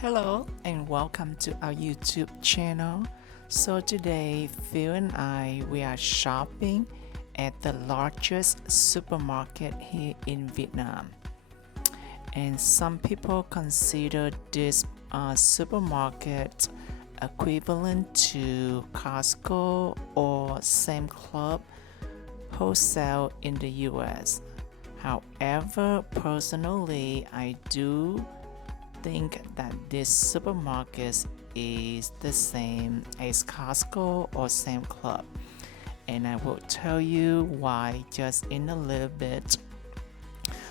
Hello and welcome to our YouTube channel. So today Phil and we are shopping at the largest supermarket here in Vietnam. And some people consider this supermarket equivalent to Costco or same club wholesale in the US. However, personally, I do think that this supermarket is the same as Costco or same club, and I will tell you why just in a little bit.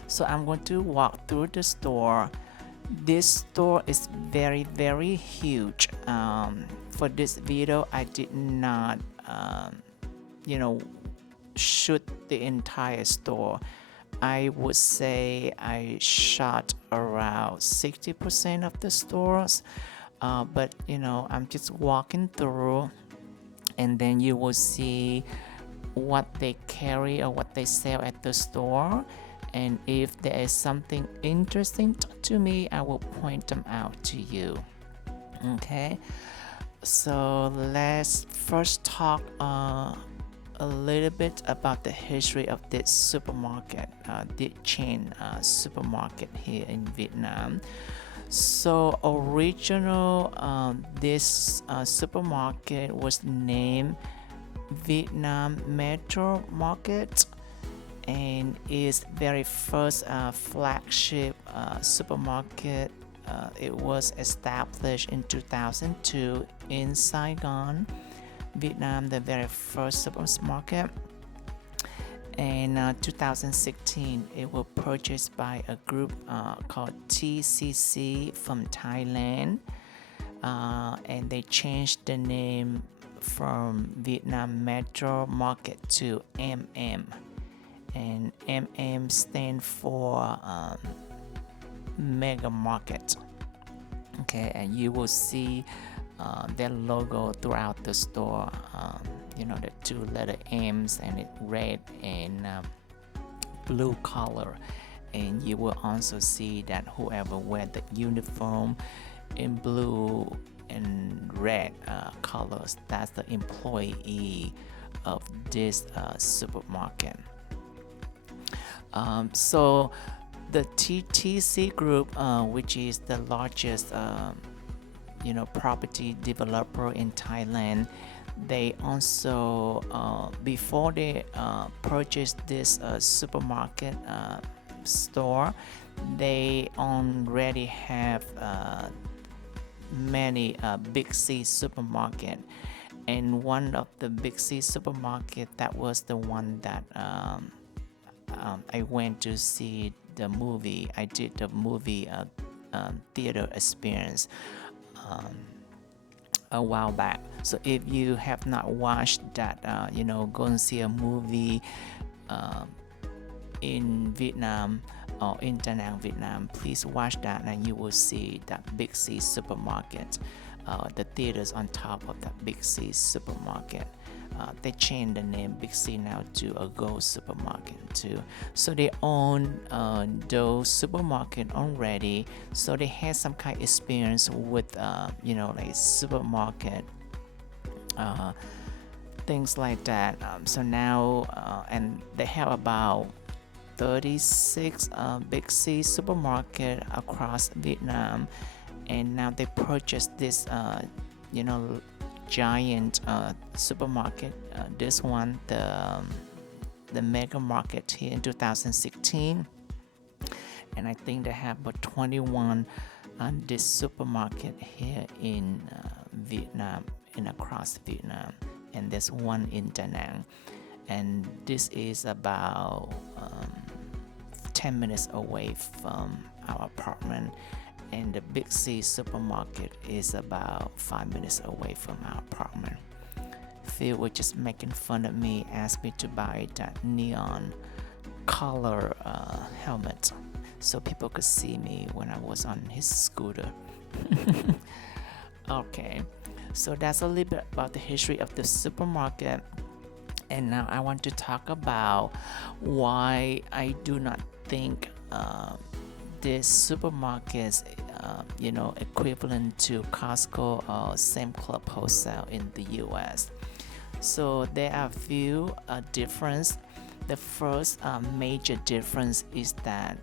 So I'm going to walk through the store. This store is very huge. For this video I did not shoot the entire store. I would say I shot around 60% of the stores, but I'm just walking through, and then you will see what they carry or what they sell at the store. And if there is something interesting to me, I will point them out to you. Okay, so let's first talk a little bit about the history of this supermarket, the chain supermarket here in Vietnam. So original, this supermarket was named Vietnam Metro Market, and its very first flagship supermarket. It was established in 2002 in Saigon, Vietnam, the very first supermarket. In 2016, it was purchased by a group called TCC from Thailand, and they changed the name from Vietnam Metro Market to MM, and MM stands for Mega Market. Okay, and you will see their logo throughout the store. The two letter M's, and it red and blue color. And you will also see that whoever wear the uniform in blue and red colors, that's the employee of this supermarket. So the TTC group, which is the largest property developer in Thailand, they also before they purchased this supermarket store, they already have many Big C supermarket, and one of the Big C supermarket, that was the one that I went to see the movie. I did the movie theater experience a while back. So if you have not watched that, go and see a movie in Vietnam or in Da Nang, Vietnam, please watch that, and you will see that Big C supermarket, the theaters on top of that Big C supermarket. They changed the name Big C now to a Go supermarket too. So they own those supermarket already. So they had some kind of experience with like supermarket things like that. So now and they have about 36 Big C supermarket across Vietnam, and now they purchased this giant supermarket, this one, the Mega Market, here in 2016. And I think they have about 21 this supermarket here in Vietnam, in across Vietnam, and there's one in Da Nang, and this is about 10 minutes away from our apartment. And the Big C supermarket is about 5 minutes away from our apartment. Phil was just making fun of me, asked me to buy that neon color helmet so people could see me when I was on his scooter. Okay, so that's a little bit about the history of the supermarket. And now I want to talk about why I do not think this supermarket equivalent to Costco or same club wholesale in the US. So there are few difference. The first major difference is that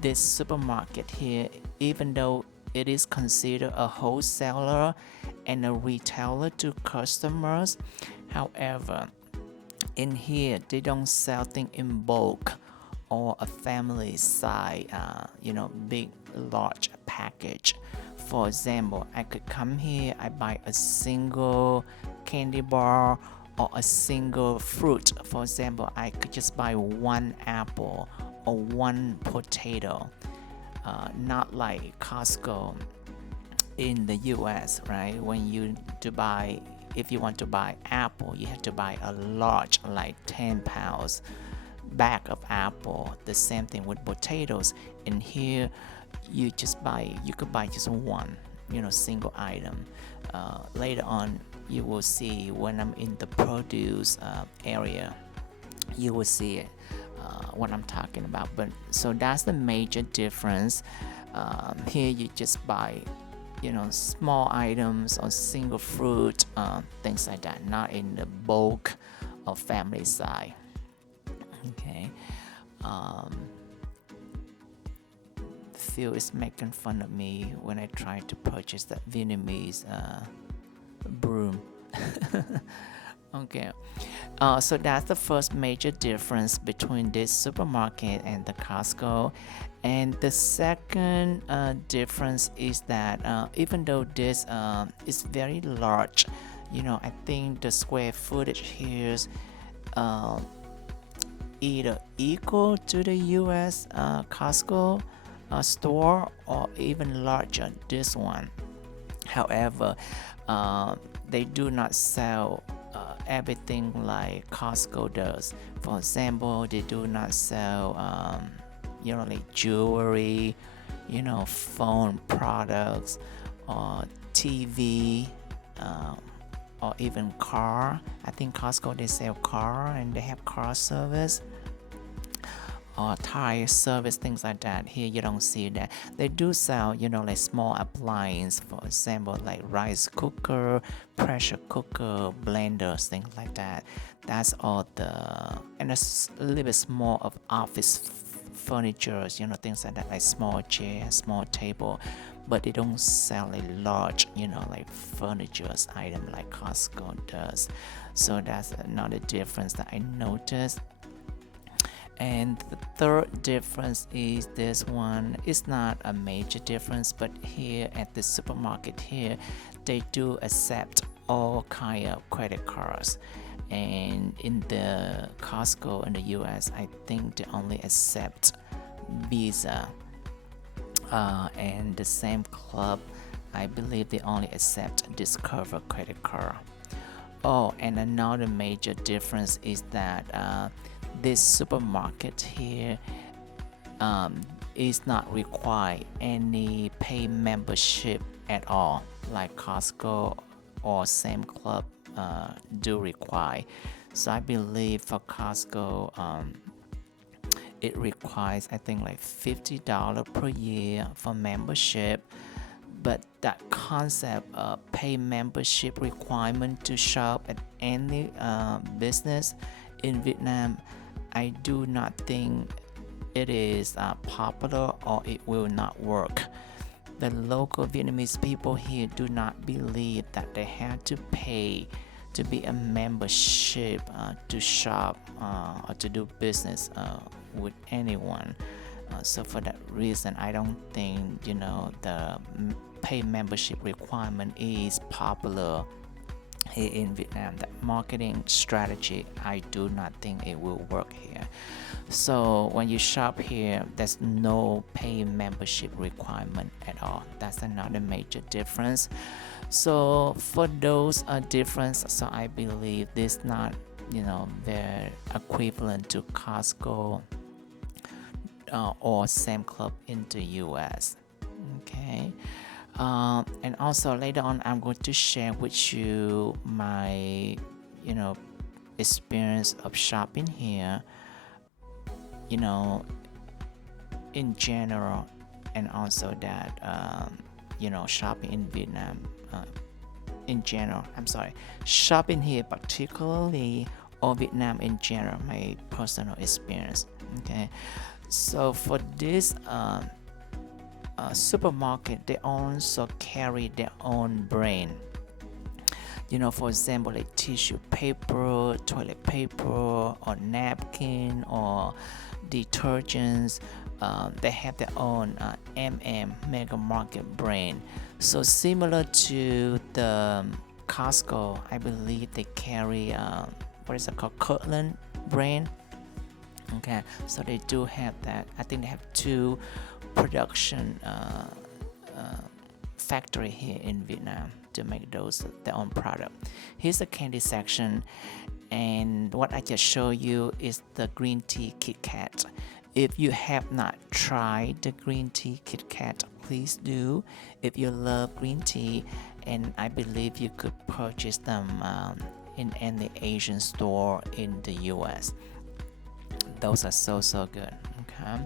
this supermarket here, even though it is considered a wholesaler and a retailer to customers, however, in here they don't sell things in bulk or a family size, big, large package. For example, I could come here, I buy a single candy bar or a single fruit. For example, I could just buy one apple or one potato, not like Costco in the US, right? If you want to buy apple, you have to buy a large, like 10 pounds bag of apple. The same thing with potatoes. In here, you could buy just one, single item. Later on, you will see when I'm in the produce area, you will see it, what I'm talking about. But so that's the major difference. Here you just buy small items or single fruit, things like that, not in the bulk of family size. Okay. Phil is making fun of me when I try to purchase that Vietnamese broom. Okay. So that's the first major difference between this supermarket and the Costco. And the second difference is that even though this is very large, I think the square footage here is either equal to the US Costco store or even larger, this one. However, they do not sell everything like Costco does. For example, they do not sell like jewelry, phone products or TV, or even car. I think Costco they sell car and they have car service or tire service, things like that. Here you don't see that. They do sell, like small appliance, for example, like rice cooker, pressure cooker, blenders, things like that. That's all and a little bit small of office furniture, things like that, like small chair, small table. But they don't sell a large, like furniture item like Costco does. So that's another difference that I noticed. And the third difference is this one. It's not a major difference, but here at the supermarket here, they do accept all kind of credit cards. And in the Costco in the US, I think they only accept Visa. And the same club, I believe they only accept Discover credit card. Oh, and another major difference is that this supermarket here is not require any pay membership at all, like Costco or same club do require. So I believe for Costco, it requires, I think, like $50 per year for membership. But that concept of pay membership requirement to shop at any business in Vietnam, I do not think it is popular or it will not work. The local Vietnamese people here do not believe that they have to pay to be a membership to shop or to do business with anyone. So for that reason, I don't think the pay membership requirement is popular here in Vietnam. That marketing strategy, I do not think it will work here. So when you shop here, there's no pay membership requirement at all. That's another major difference. So for those difference, so I believe this not they're equivalent to Costco or same club in the US. Okay. And also later on, I'm going to share with you my experience of shopping here in general and also that shopping in Vietnam in general. I'm sorry, shopping here particularly, or Vietnam in general. My personal experience. Okay, so for this supermarket, they also carry their own brand. For example, like tissue paper, toilet paper, or napkin, or detergents. They have their own Mega Market brand. So similar to the Costco, I believe they carry what is it called, Kirkland brand. Okay, so they do have that. I think they have two production factory here in Vietnam to make those their own product. Here's the candy section, and what I just show you is the green tea Kit Kat. If you have not tried the green tea Kit Kat, please do. If you love green tea, and I believe you could purchase them in any Asian store in the US. Those are so good. Okay.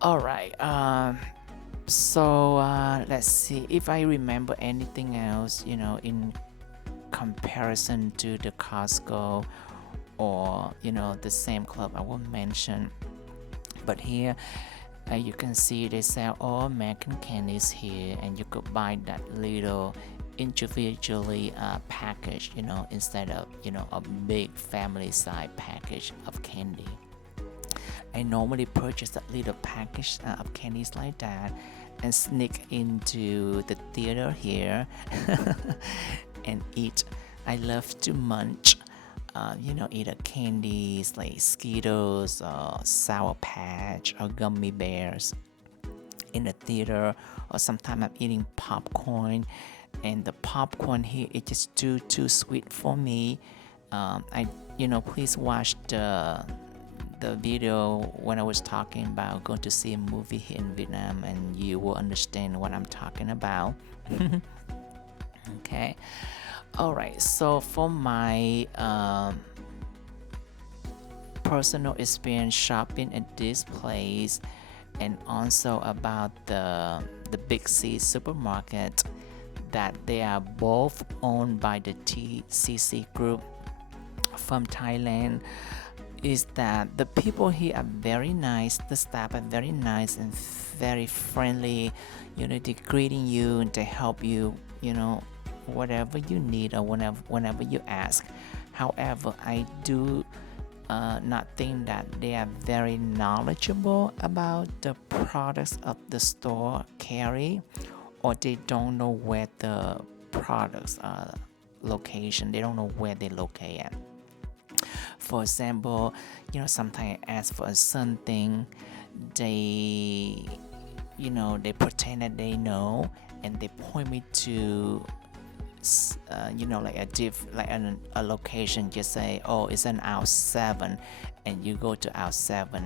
All right. So let's see if I remember anything else. In comparison to the Costco or the same club I will mention. But here you can see they sell all American candies here, and you could buy that little individually packaged, instead of a big family size package of candy. I normally purchase a little package of candies like that and sneak into the theater here and eat. I love to munch, either candies like Skittles or Sour Patch or gummy bears in the theater, or sometimes I'm eating popcorn, and the popcorn here is just too sweet for me. Please watch the video when I was talking about going to see a movie here in Vietnam, and you will understand what I'm talking about. Okay. All right. So for my personal experience shopping at this place, and also about the Big C supermarket, that they are both owned by the TCC group from Thailand, is that the people here are very nice. The staff are very nice and very friendly. They greeting you and they help you, whatever you need or whenever you ask. However, I do not think that they are very knowledgeable about the products of the store carry, or they don't know where the products are location. They don't know where they locate at. For example, sometimes I ask for something, they pretend that they know, and they point me to like a location. Just say, oh, it's an aisle 7, and you go to aisle 7,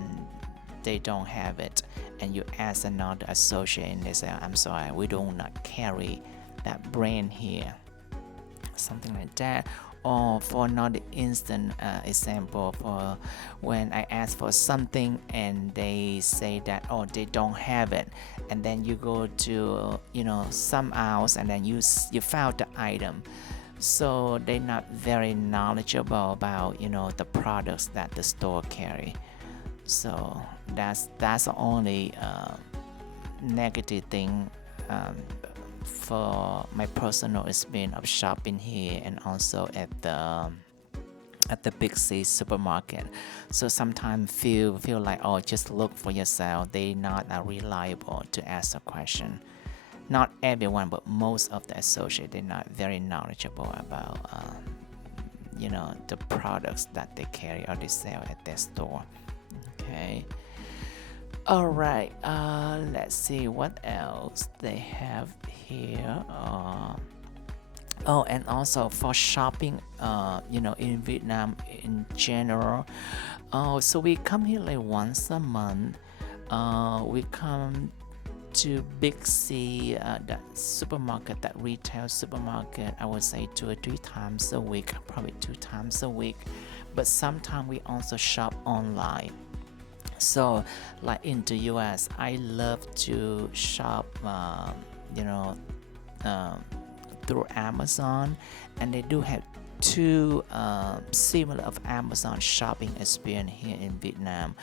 they don't have it, and you ask another associate, and they say, I'm sorry, we do not carry that brand here, something like that. Or for another instant example, for when I ask for something and they say that, oh, they don't have it, and then you go to some aisles, and then you found the item. So they're not very knowledgeable about the products that the store carry. So that's the only negative thing for my personal experience of shopping here, and also at the Big C supermarket. So sometimes feel like, oh, just look for yourself. They not reliable to ask a question. Not everyone, but most of the associates, they're not very knowledgeable about the products that they carry or they sell at their store. Okay. All right. Let's see what else they have here. And also for shopping, in Vietnam in general. So we come here like once a month. We come to Big C, that supermarket, that retail supermarket. I would say 2 or 3 times a week, probably 2 times a week. But sometimes we also shop online. So like in the US, I love to shop you know um, through Amazon, and they do have two similar of Amazon shopping experience here in Vietnam.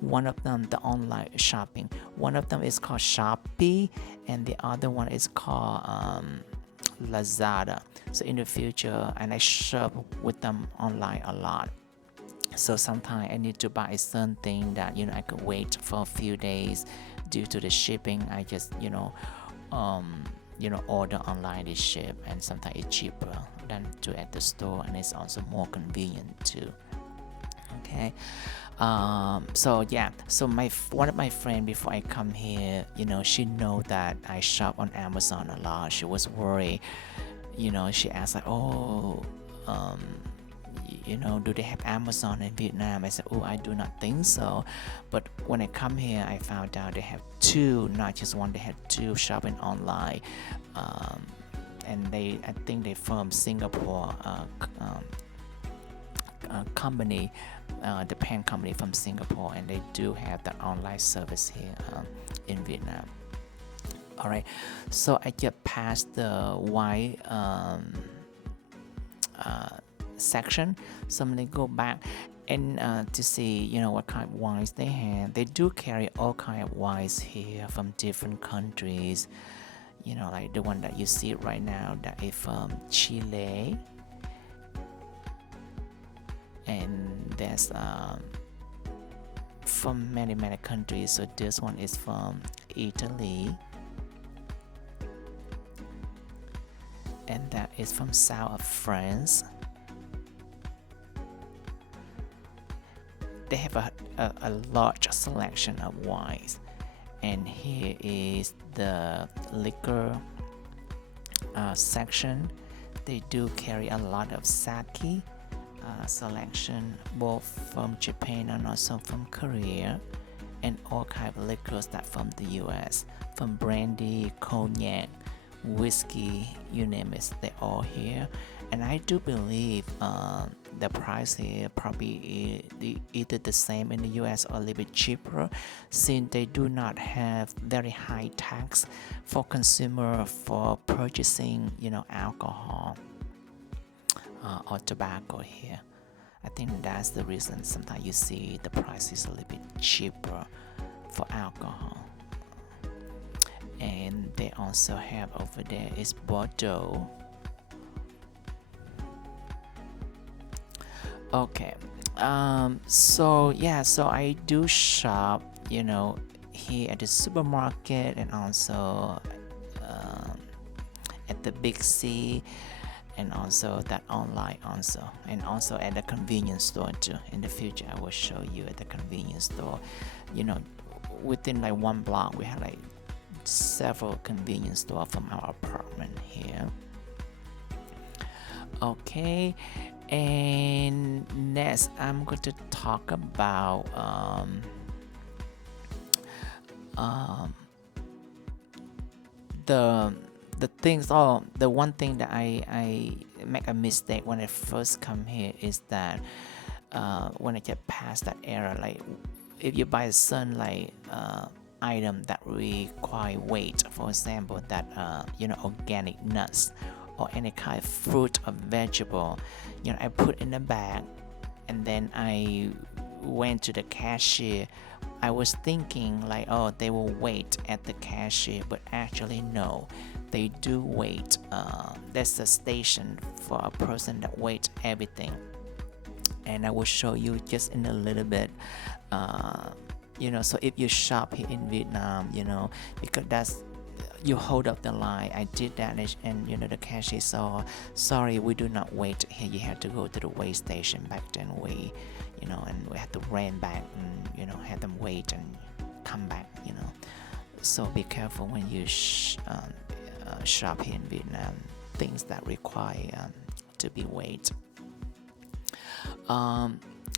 One of them, the online shopping. One of them is called Shopee, and the other one is called Lazada. So in the future, and I shop with them online a lot. So sometimes I need to buy a certain thing that I could wait for a few days due to the shipping. I just order online is ship, and sometimes it's cheaper than to at the store, and it's also more convenient too. Okay. So yeah, so one of my friend before I come here, she know that I shop on Amazon a lot. She was worried, she asked like, oh, do they have Amazon in Vietnam? I said, oh, I do not think so. But when I come here, I found out they have two, not just one. They have two shopping online, and I think they from Singapore company, the parent company from Singapore, and they do have that online service here in Vietnam. All right, so I just passed the white section, so I'm gonna go back and to see what kind of wines they have. They do carry all kind of wines here from different countries, like the one that you see right now that is from Chile, and there's from many countries. So this one is from Italy, and that is from south of France. They have a large selection of wines, and here is the liquor section. They do carry a lot of sake selection, both from Japan and also from Korea, and all kind of liquors that from the US, from brandy, cognac, whiskey, you name it, they're all here. And I do believe the price here probably either the same in the US or a little bit cheaper, since they do not have very high tax for consumer for purchasing alcohol or tobacco here. I think that's the reason sometimes you see the price is a little bit cheaper for alcohol. And they also have over there is Bordeaux. Okay, so I do shop here at the supermarket, and also at the big C, and also that online also, and also at the convenience store too. In the future I will show you at the convenience store. Within like one block we have like several convenience stores from our apartment here. Okay, and next I'm going to talk about the things. The one thing that I make a mistake when I first come here is that when I get past that era, like if you buy a certain like item that require weight, for example that organic nuts or any kind of fruit or vegetable, I put in a bag, and then I went to the cashier. I was thinking like, oh, they will wait at the cashier, but actually no, they do wait. There's a station for a person that waits everything, and I will show you just in a little bit. So if you shop here in Vietnam, because that's you hold up the line. I did that, and the cashier saw, sorry, we do not wait here. You have to go to the weigh station. Back then we, and we had to run back and have them wait and come back. So be careful when you shop here in Vietnam. Things that require to be weighed.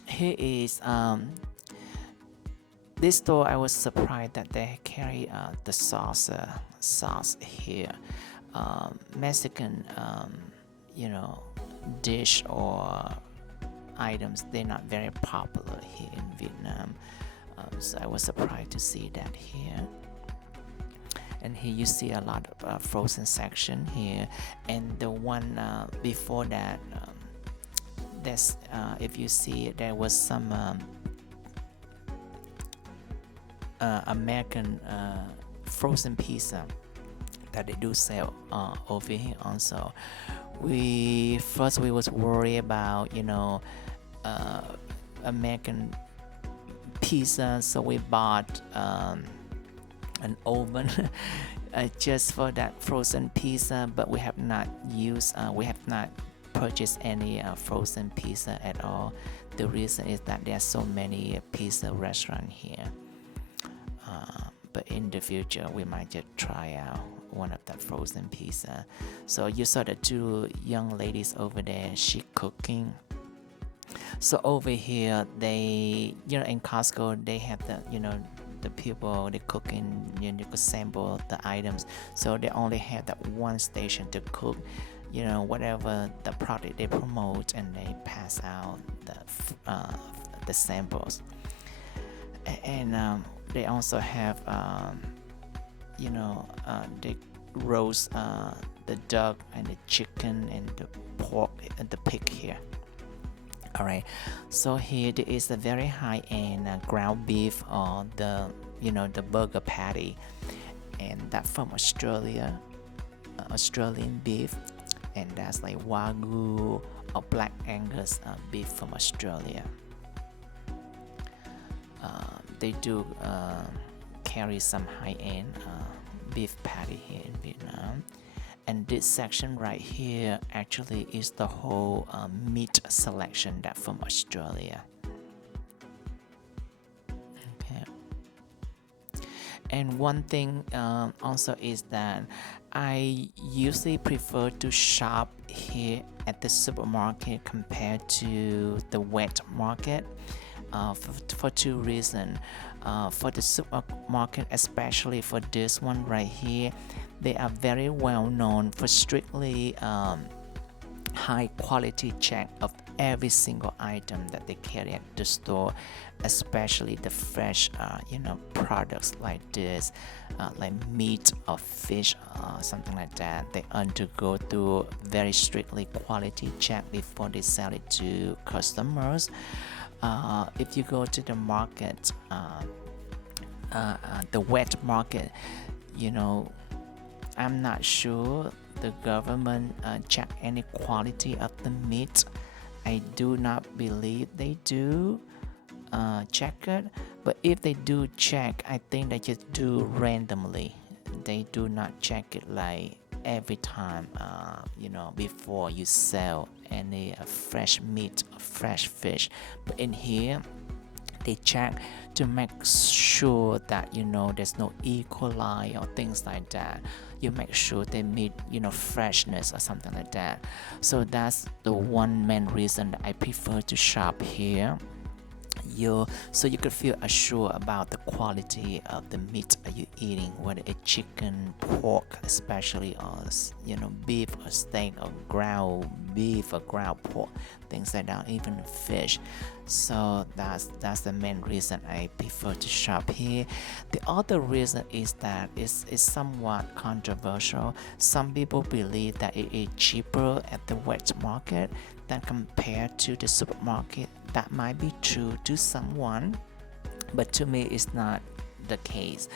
Here is this store. I was surprised that they carry the sauce here. Mexican dish or items, they're not very popular here in Vietnam. So I was surprised to see that here. And here you see a lot of frozen section here, and the one before that, there's if you see, there was some American frozen pizza that they do sell over here also. We was worried about American pizza, so we bought an oven just for that frozen pizza, but we have not purchased any frozen pizza at all. The reason is that there are so many pizza restaurants here, but in the future we might just try out one of that frozen pizza. So you saw the two young ladies over there, she cooking. So over here, they, in Costco, they have the people, they cooking, you could sample the items. So they only have that one station to cook, whatever the product they promote, and they pass out the samples. And they also have, they roast the duck and the chicken and the pork and the pig here. Alright, so here there is a very high-end ground beef, or the burger patty, and that from Australia, Australian beef, and that's like Wagyu or Black Angus beef from Australia. They do carry some high-end beef patty here in Vietnam. And this section right here actually is the whole meat selection that from Australia. Okay. And one thing also is that I usually prefer to shop here at the supermarket compared to the wet market, for two reasons. For the supermarket, especially for this one right here, they are very well known for strictly high quality check of every single item that they carry at the store, especially the fresh products like this, like meat or fish, something like that. They undergo through very strictly quality check before they sell it to customers. If you go to the market, the wet market, I'm not sure the government check any quality of the meat. I do not believe they do check it, but if they do check, I think they just do randomly. They do not check it like every time, before you sell any fresh meat or fresh fish. But in here, they check to make sure that there's no E. coli or things like that. You make sure they meet freshness or something like that. So that's the one main reason that I prefer to shop here. So you could feel assured about the quality of the meat that you're eating, whether it's chicken, pork, especially, or beef or steak, or ground beef or ground pork, things like that, even fish. So that's the main reason I prefer to shop here. The other reason is that it's somewhat controversial. Some people believe that it is cheaper at the wet market than compared to the supermarket. That might be true to someone, but to me it's not the case.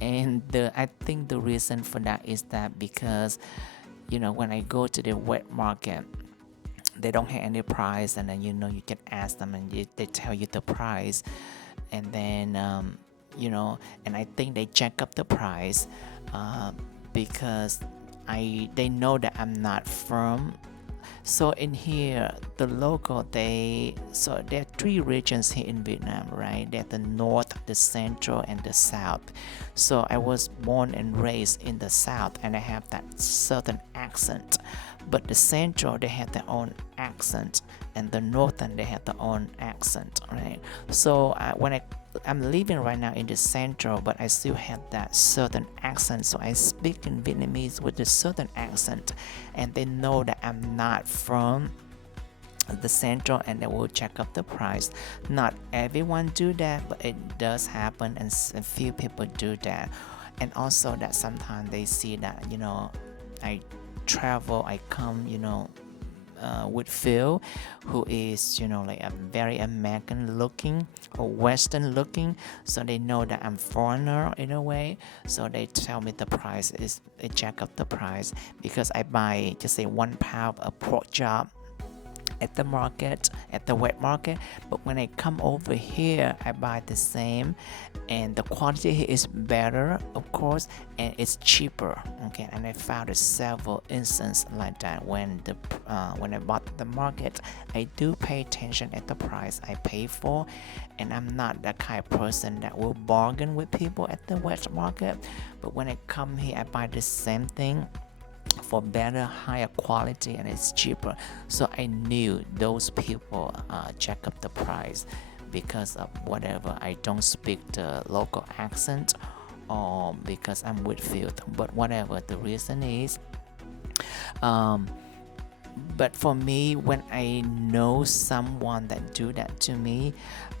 And I think the reason for that is that because when I go to the wet market, they don't have any price, and then you can ask them and they tell you the price, and then and I think they jack up the price because they know that I'm not from. So in here, the local, so there are three regions here in Vietnam, right? There's the north, the central, and the south. So I was born and raised in the south, and I have that southern accent. But the central, they have their own accent, and the northern, they have their own accent, right? So when I'm living right now in the central, but I still have that southern accent. So I speak in Vietnamese with the southern accent, and they know that I'm not from the central, and they will check up the price. Not everyone do that, but it does happen, and a few people do that. And also that sometimes they see that, I travel, I come, with Phil, who is, like a very American looking or Western looking, so they know that I'm foreigner in a way. So they tell me the price is, they check up the price, because I buy just say 1 pound of pork chop at the market, at the wet market. But when I come over here, I buy the same, and the quality here is better, of course, and it's cheaper. Okay, and I found several instances like that. When I bought at the market, I do pay attention at the price I pay for, and I'm not that kind of person that will bargain with people at the wet market. But when I come here, I buy the same thing for better, higher quality, and it's cheaper. So I knew those people check up the price because of whatever, I don't speak the local accent, or because I'm Whitfield, but whatever the reason is. um, but for me, when I know someone that do that to me,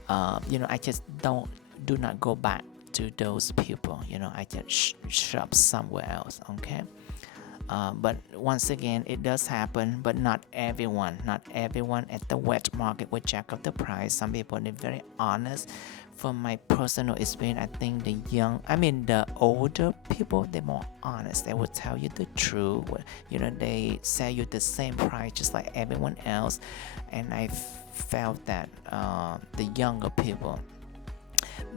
I just do not go back to those people. I just shop somewhere else. Okay. But once again, it does happen, but not everyone. Not everyone at the wet market will check up the price. Some people are very honest. From my personal experience, I think the older people, they're more honest. They will tell you the truth. They sell you the same price just like everyone else. And I felt that the younger people,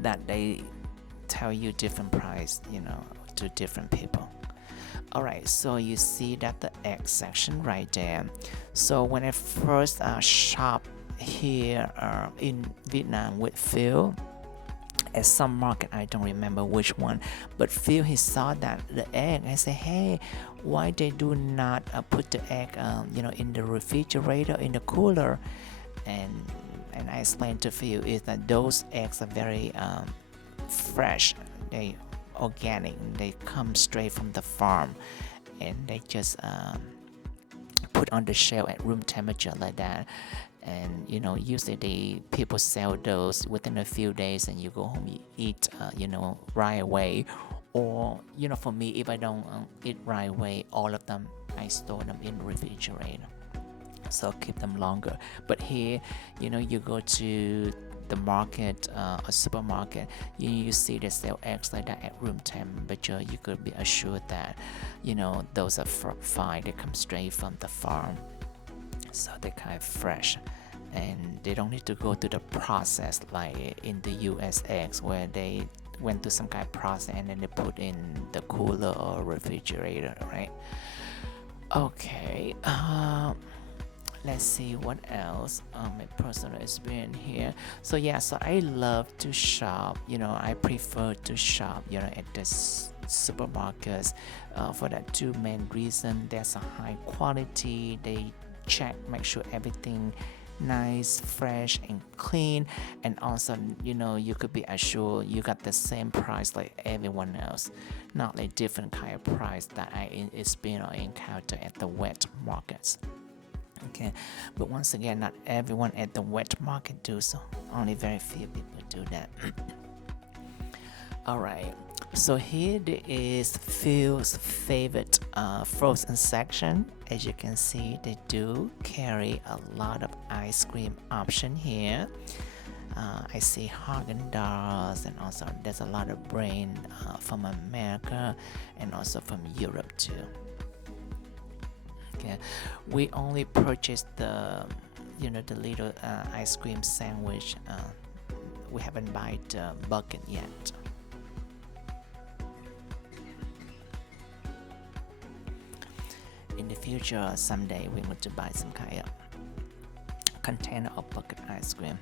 that they tell you different price, to different people. Alright, so you see that the egg section right there. So when I first shop here in Vietnam with Phil at some market, I don't remember which one, but Phil, he saw that the egg. I said, hey, why they do not put the egg in the refrigerator, in the cooler? And I explained to Phil is that those eggs are very fresh. They organic, they come straight from the farm, and they just put on the shelf at room temperature like that. And usually the people sell those within a few days, and you go home, you eat right away. Or for me, if I don't eat right away, all of them I store them in the refrigerator, so keep them longer. But here, you go to the market, a supermarket, you see they sell eggs like that at room temperature. You could be assured that those are fine. They come straight from the farm, so they're kind of fresh, and they don't need to go through the process like in the US eggs, where they went through some kind of process and then they put in the cooler or refrigerator, right? Okay. Let's see what else. My personal experience here. So I love to shop. I prefer to shop at the supermarkets for that two main reason. There's a high quality. They make sure everything nice, fresh, and clean. And also you could be assured you got the same price like everyone else, not like different kind of price that I experience or encounter at the wet markets. Okay, but once again, not everyone at the wet market do so. Only very few people do that. Alright, so here there is Phil's favorite frozen section. As you can see, they do carry a lot of ice cream option here. I see Haagen-Dazs, and also there's a lot of brand from America and also from Europe too. Okay, we only purchased the little ice cream sandwich. We haven't bought the bucket yet. In the future, someday we want to buy some kind of container of bucket ice cream.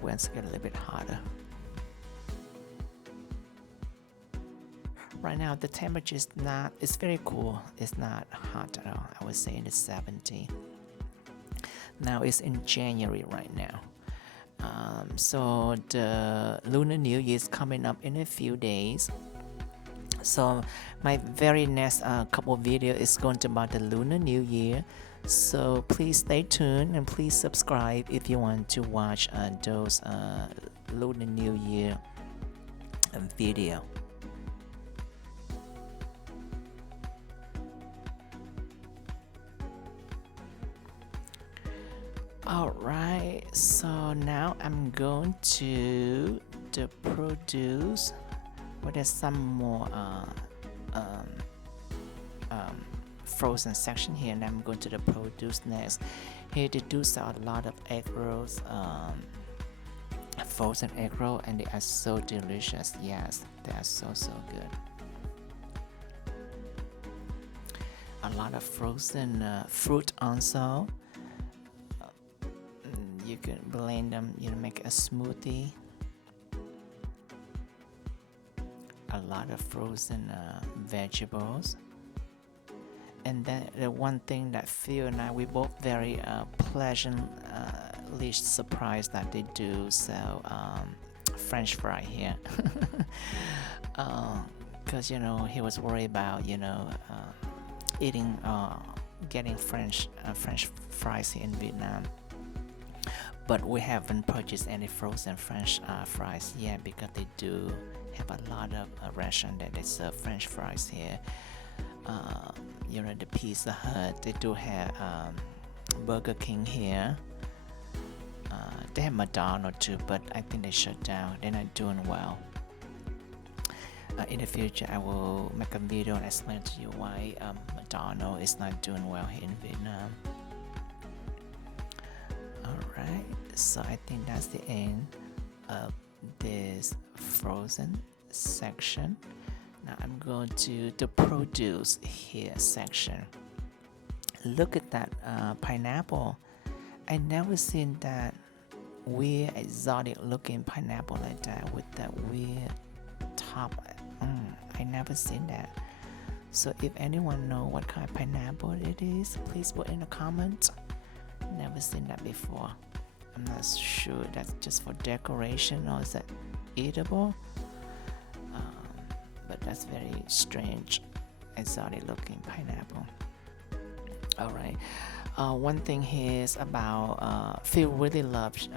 When it's get a little bit hotter. Right now the temperature is not, it's very cool. It's not hot at all. I would say in the 70. Now it's in January right now. So the Lunar New Year is coming up in a few days. So my very next couple video is going to about the Lunar New Year. So please stay tuned and please subscribe if you want to watch those Lunar New Year video. Alright, so now I'm going to the produce. Well, there's some more frozen section here, and I'm going to the produce next. Here they do sell a lot of egg rolls, frozen egg roll, and they are so delicious. Yes, they are so good. A lot of frozen fruit also. You can blend them, make a smoothie. A lot of frozen vegetables. And then the one thing that Phil and I, we both very pleasantly surprised that they do sell French fry here. Because he was worried about eating getting French fries here in Vietnam. But we haven't purchased any frozen French fries yet, because they do have a lot of restaurants that they serve French fries here. The Pizza Hut, they do have Burger King here. They have McDonald's too, but I think they shut down. They're not doing well. In the future, I will make a video and explain to you why McDonald's is not doing well here in Vietnam. Alright, so I think that's the end of this frozen section. Now I'm going to the produce here section. Look at that pineapple. I never seen that weird exotic looking pineapple like that with that weird top. I never seen that. So if anyone know what kind of pineapple it is, please put in the comments. Never seen that before. I'm not sure that's just for decoration or is that eatable. But that's very strange, exotic looking pineapple. Alright, one thing here is about Phil really loves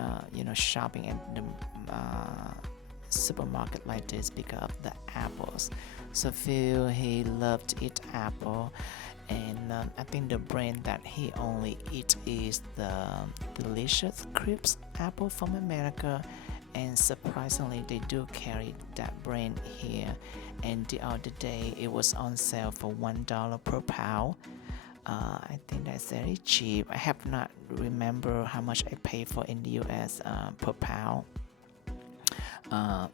shopping at the supermarket like this because of the apples. So Phil, he loved to eat apple, and I think the brand that he only eats is the Delicious Crisp apple from America. And surprisingly, they do carry that brand here. And the other day, it was on sale for $1 per pound. I think that's very cheap. I have not remember how much I pay for in the US per pound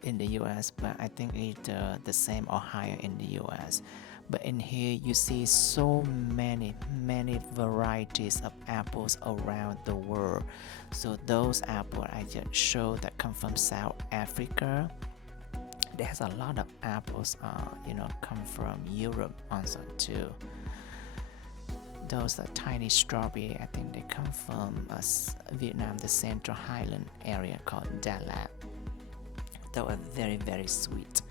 in the US, but I think it's the same or higher in the US. But in here you see so many varieties of apples around the world. So those apples I just showed that come from South Africa. There's a lot of apples come from Europe also too. Those are tiny strawberry. I think they come from Vietnam, the Central Highland area called Đà Lạt. They are very sweet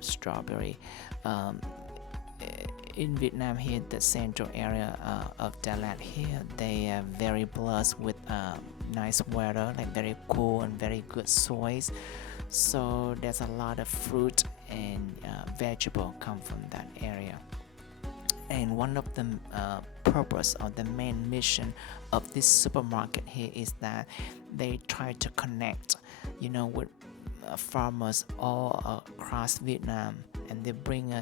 strawberry. In Vietnam here, the central area of Đà Lạt here, they are very blessed with nice weather, like very cool and very good soils. So there's a lot of fruit and vegetable come from that area. And one of the purpose or the main mission of this supermarket here is that they try to connect, with farmers all across Vietnam, and they bring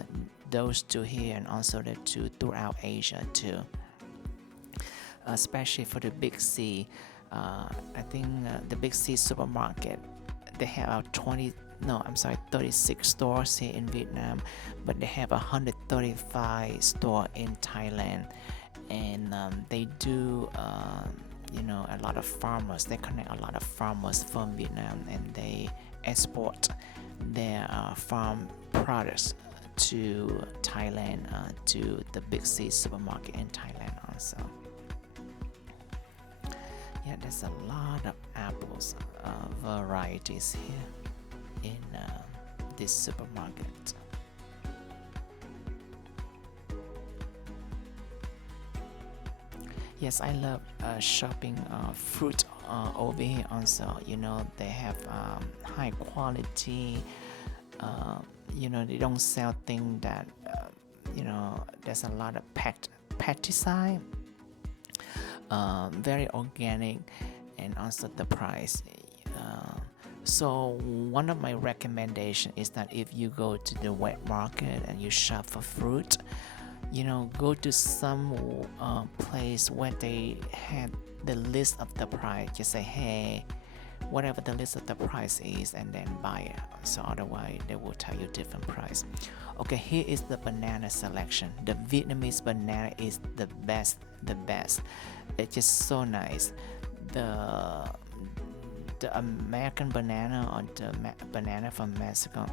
those to here and also the two throughout Asia too. Especially for the Big C, I think the Big C supermarket, they have 36 stores here in Vietnam, but they have 135 stores in Thailand, and they do a lot of farmers. They connect a lot of farmers from Vietnam, and they export their farm products to Thailand, to the Big C supermarket in Thailand also. Yeah, there's a lot of apples varieties here in this supermarket. Yes, I love shopping fruit over here also. They have high quality. Uh, they don't sell things that, there's a lot of pesticide. Very organic, and also the price. Uh, so one of my recommendation is that if you go to the wet market and you shop for fruit, go to some place where they have the list of the price. Just say, hey, whatever the list of the price is, and then buy it. So otherwise they will tell you different price. Okay, here is the banana selection. The Vietnamese banana is the best. It's just so nice. The American banana or the banana from Mexico,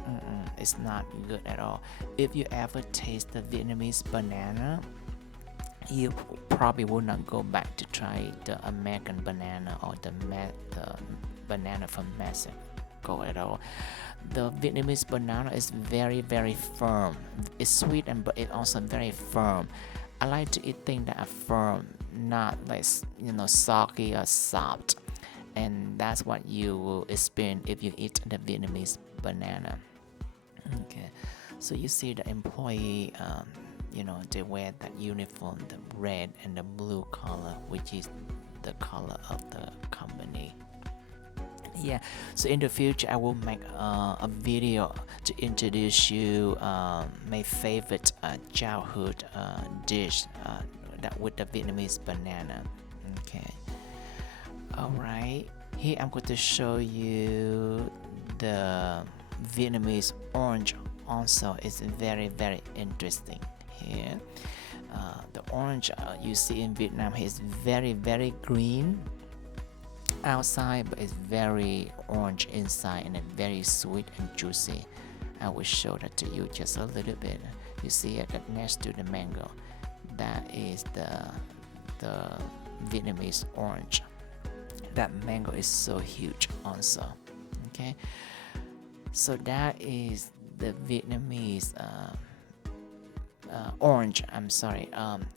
it's not good at all. If you ever taste the Vietnamese banana, you probably will not go back to try the American banana or the banana from Mexico at all. The Vietnamese banana is very, very firm. It's sweet, but it's also very firm. I like to eat things that are firm, not like soggy or soft. And that's what you will experience if you eat the Vietnamese banana. Okay, so you see the employee, they wear that uniform, the red and the blue color, which is the color of the company. Yeah, so in the future I will make a video to introduce you my favorite childhood dish that with the Vietnamese banana. Okay. Alright, here I'm going to show you the Vietnamese orange also. It's very, very interesting here. The orange you see in Vietnam is very, very green outside, but it's very orange inside, and it's very sweet and juicy. I will show that to you just a little bit. You see it next to the mango. That is the Vietnamese orange. That mango is so huge also. Okay, so that is the Vietnamese orange. I'm sorry.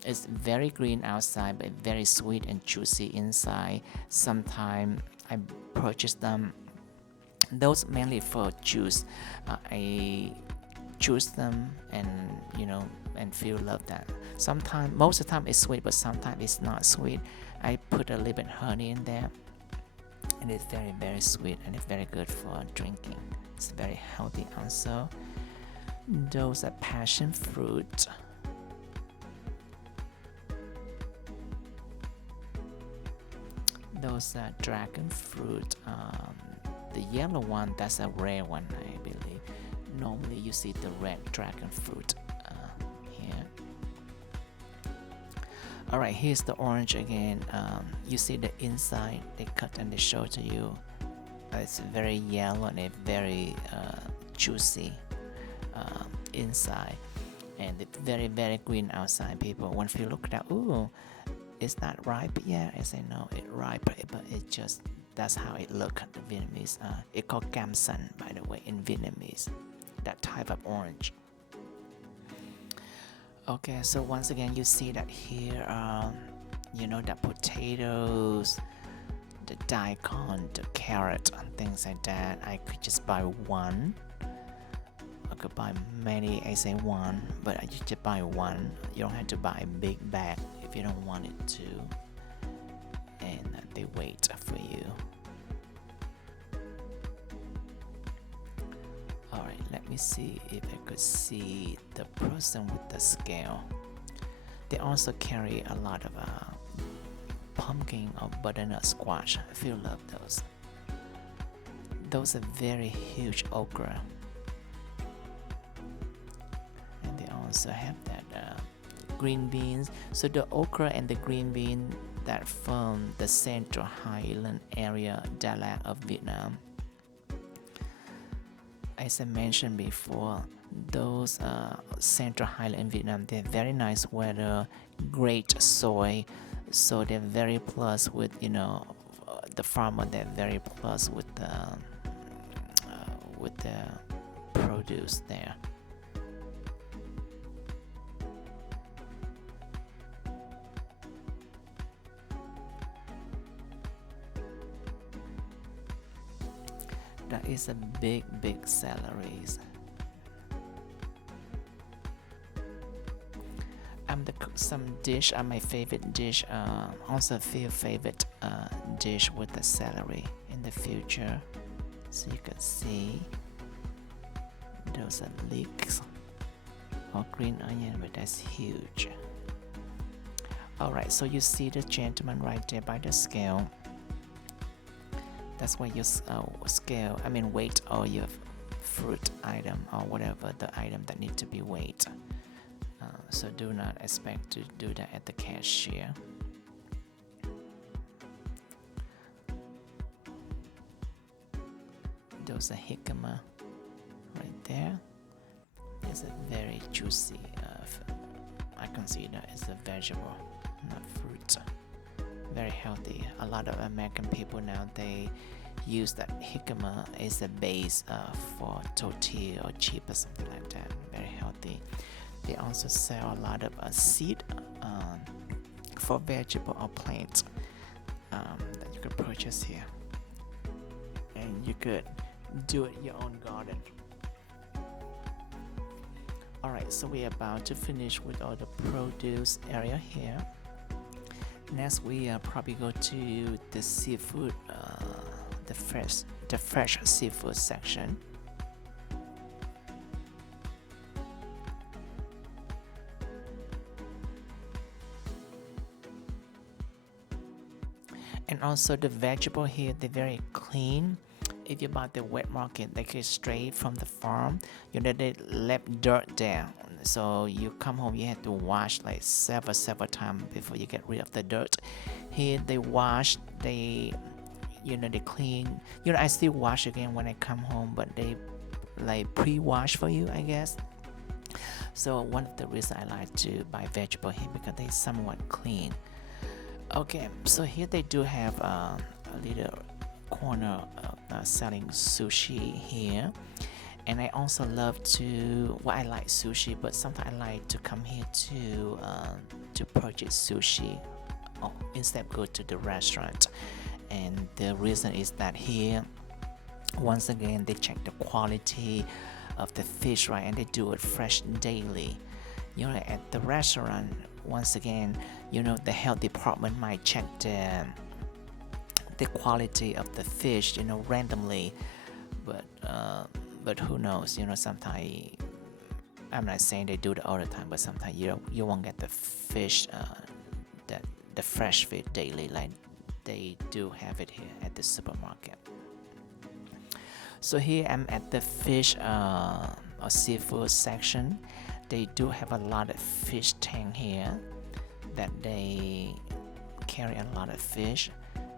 It's very green outside, but very sweet and juicy inside. Sometimes I purchase them. Those mainly for juice. I juice them, and and feel love that. Sometimes, most of the time, it's sweet, but sometimes it's not sweet. I put a little bit honey in there, and it's very, very sweet, and it's very good for drinking. It's very healthy also. Those are passion fruit. Those are dragon fruit. The yellow one, that's a rare one, I believe. Normally you see the red dragon fruit here. Alright, here's the orange again. You see the inside, they cut and they show to you. It's very yellow and it's very juicy inside, and it's very, very green outside. People, once you look at that, ooh, it's not ripe yet. I say no, it's ripe, but it just, that's how it look. The Vietnamese, it's called cam san, by the way, in Vietnamese. That type of orange. Okay, so once again, you see that here, the potatoes, the daikon, the carrot, and things like that. I could just buy one. I could buy many. I say one, but I just buy one. You don't have to buy a big bag if you don't want it to, and they wait for you. Alright, let me see if I could see the person with the scale. They also carry a lot of pumpkin or butternut squash. If you love those. Those are very huge okra. And they also have that green beans. So the okra and the green bean that from the Central Highland area, Đà Lạt of Vietnam. As I mentioned before, those Central Highland in Vietnam, they're very nice weather, great soil, so they're very plus with the farmer. They're very plus with the produce there. That is a big celeries. I'm the cook some dish. My favorite dish. Also a few favorite dish with the celery in the future. So you can see those are leeks or green onion, but that's huge. Alright, so you see the gentleman right there by the scale. That's where you weight all your fruit item or whatever the item that need to be weighed. So do not expect to do that at the cashier. Those are jicama right there. It's a very juicy, I consider it's a vegetable, not fruit. Very healthy. A lot of American people now, they use that jicama as a base for tortilla or chip or something like that. Very healthy. They also sell a lot of seed for vegetable or plant that you could purchase here, and you could do it in your own garden. Alright, so we're about to finish with all the produce area here. Next, we probably go to the seafood, the fresh seafood section. And also the vegetable here, they're very clean. If you buy the wet market, they get straight from the farm. They left dirt there, so you come home, you have to wash like several times before you get rid of the dirt. Here they wash, they clean. I still wash again when I come home, but they like pre-wash for you, I guess. So one of the reasons I like to buy vegetable here, because they're somewhat clean. Okay, so here they do have a little corner of selling sushi here, and I also love to. Well, I like sushi, but sometimes I like to come here to purchase sushi, instead go to the restaurant. And the reason is that here, once again, they check the quality of the fish, right, and they do it fresh daily. At the restaurant, once again, the health department might check the quality of the fish, randomly, but who knows? Sometimes, I'm not saying they do it all the time, but sometimes you won't get the fish, the fresh fish daily like they do have it here at the supermarket. So here I'm at the fish or seafood section. They do have a lot of fish tank here that they carry a lot of fish.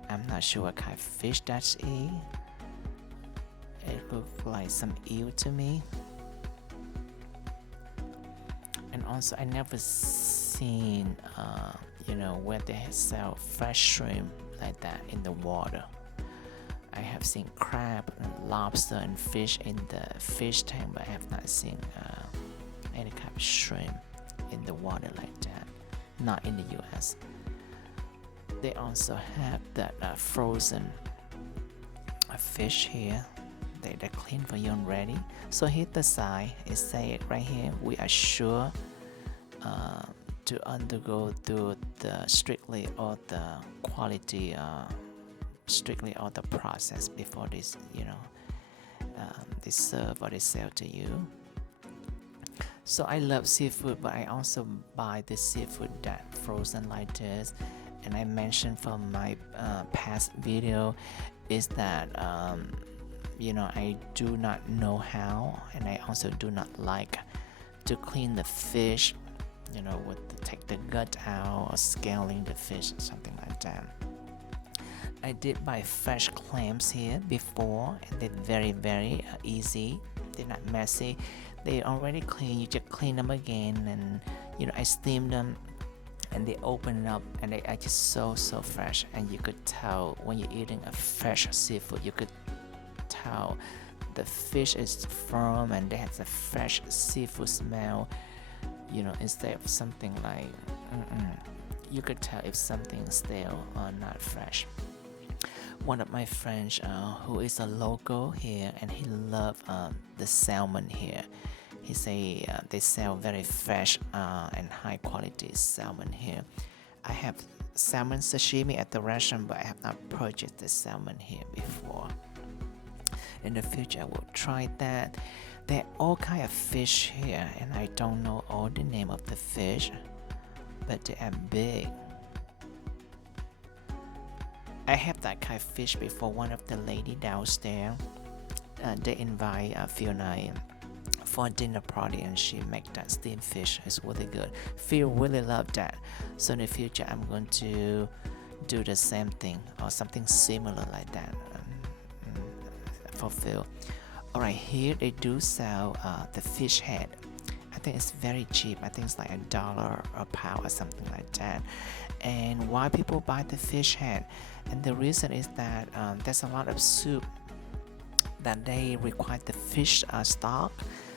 I'm not sure what kind of fish that is. It looks like some eel to me. And also, I never seen, where they sell fresh shrimp like that in the water. I have seen crab and lobster and fish in the fish tank, but I have not seen any kind of shrimp in the water like that. Not in the US. They also have that frozen fish here. They're clean for you and ready. So here the side is say it right here. We are sure to undergo through the strictly all the quality, strictly all the process before this, they serve or they sell to you. So I love seafood, but I also buy the seafood that frozen like this. And I mentioned from my past video is that I do not know how, and I also do not like to clean the fish, take the gut out or scaling the fish or something like that. I did buy fresh clams here before, and they're very easy. They're not messy. They already clean. You just clean them again, and I steam them, and they open up, and they are just so fresh. And you could tell when you're eating a fresh seafood, you could tell the fish is firm and they have a fresh seafood smell. Instead of something like, you could tell if something's stale or not fresh. one of my friends who is a local here, and he love the salmon here. He say they sell very fresh and high quality salmon here. I have salmon sashimi at the restaurant, but I have not purchased the salmon here before. In the future, I will try that. There are all kind of fish here, and I don't know all the name of the fish, but they are big. I have that kind of fish before. One of the lady downstairs, they invite Fiona for a dinner party, and she make that steamed fish. It's really good. Phil really love that. So in the future, I'm going to do the same thing or something similar like that for Phil. Alright, here they do sell the fish head. I think it's very cheap. I think it's like $1 a pound or something like that. And why people buy the fish head? And the reason is that there's a lot of soup that they require the fish stock.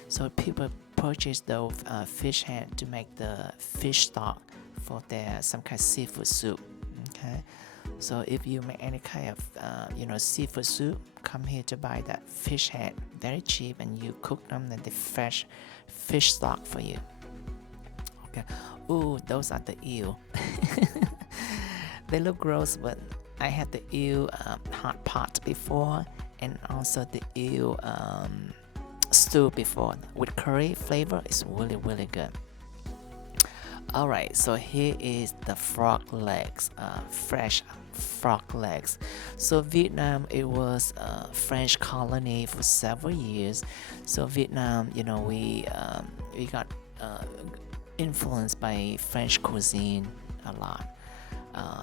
So people purchase those fish head to make the fish stock for their some kind of seafood soup. Okay, so if you make any kind of seafood soup, come here to buy that fish head, very cheap, and you cook them in the fresh fish stock for you. Okay. Ooh, those are the eel. They look gross, but I had the eel hot pot before, and also the eel stew before with curry flavor. It's really good. Alright, so here is the frog legs, fresh frog legs. So Vietnam, it was a French colony for several years. So Vietnam, we got influenced by French cuisine a lot,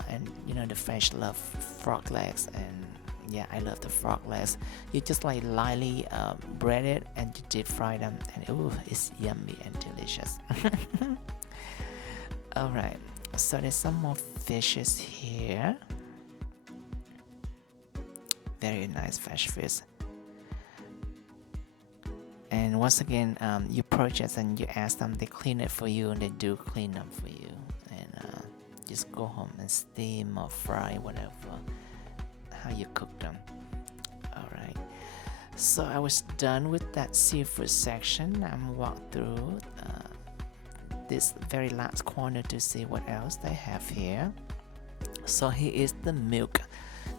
and the French love frog legs, and yeah, I love the frog legs. You just like lightly bread it and you deep fry them, and ooh, it's yummy and delicious. Alright, so there's some more fishes here. Very nice fresh fish. And once again, you purchase and you ask them, they clean it for you, and they do clean them for you. And just go home and steam or fry, whatever, how you cook them. Alright, so I was done with that seafood section. I'm walked through this very last corner to see what else they have here. So here is the milk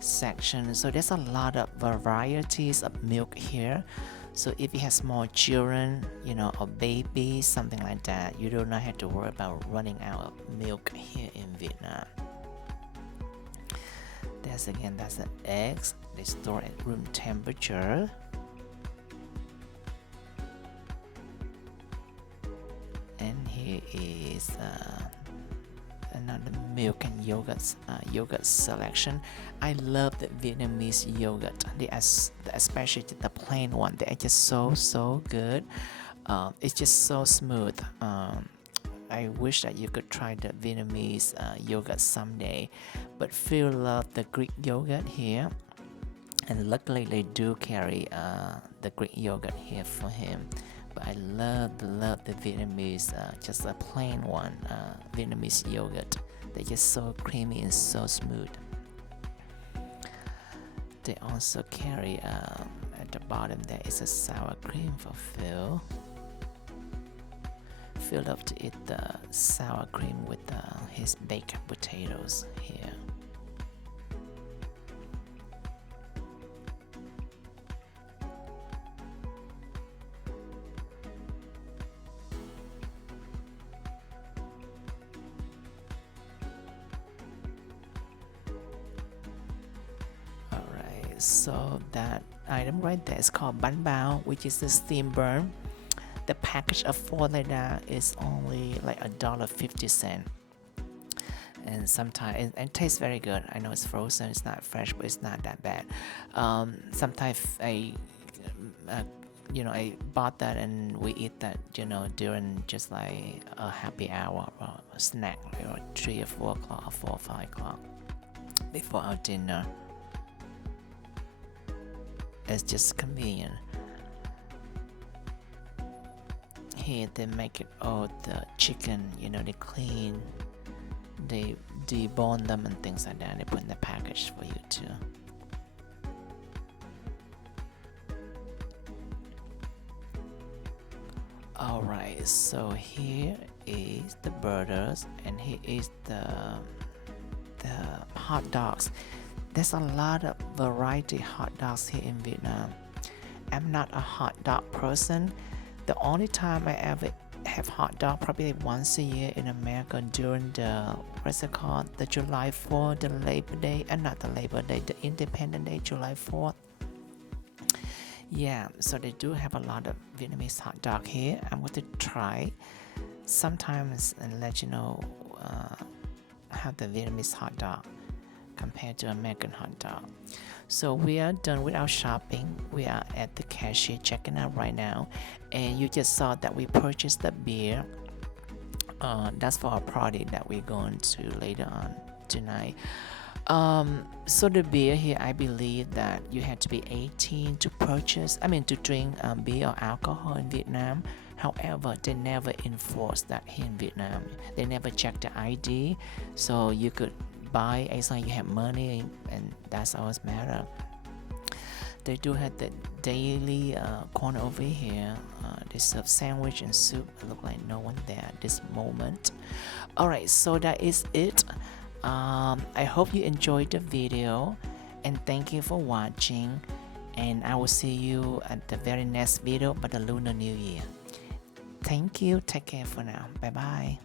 section. So there's a lot of varieties of milk here. So if you have small children, or babies, something like that, you do not have to worry about running out of milk here in Vietnam. That's the eggs. They store at room temperature. And here is another milk and yogurt selection. I love the Vietnamese yogurt. Especially the plain one. They are just so good. It's just so smooth. I wish that you could try the Vietnamese yogurt someday. But Phil loved the Greek yogurt here, and luckily they do carry the Greek yogurt here for him. But I love the Vietnamese, just a plain one, Vietnamese yogurt. They're just so creamy and so smooth. They also carry at the bottom there is a sour cream for Phil. Phil loves to eat the sour cream with his baked potatoes here. So that item right there is called bánh bao, which is the steam burn. The package of 4 like that is only like $1.50, and sometimes it tastes very good. I know it's frozen, it's not fresh, but it's not that bad. Sometimes I bought that and we eat that during just like a happy hour or a snack, 3 or 4 o'clock or 4 or 5 o'clock before our dinner. It's just convenient. Here they make it all the chicken, they clean, they debone them and things like that. They put in the package for you too. Alright, so here is the burgers and here is the hot dogs. There's a lot of variety hot dogs here in Vietnam. I'm not a hot dog person. The only time I ever have hot dog probably once a year in America during the what's it called, the July 4th, the Labor Day, and not the Labor Day, the Independence Day, July 4th. Yeah, so they do have a lot of Vietnamese hot dog here. I'm going to try sometimes and let you know how the Vietnamese hot dog compared to American hot dog. So we are done with our shopping. We are at the cashier checking out right now, and you just saw that we purchased the beer. That's for a party that we're going to later on tonight. So the beer here, I believe that you had to be 18 to purchase, to drink beer or alcohol in Vietnam. However, they never enforce that here in Vietnam. They never check the ID, so you could buy as long as you have money, and that's all that matter. They do have the daily corner over here. They serve sandwich and soup. It look like no one there at this moment. Alright, so that is it. I hope you enjoyed the video, and thank you for watching, and I will see you at the very next video by the Lunar New Year. Thank you. Take care for now. Bye bye.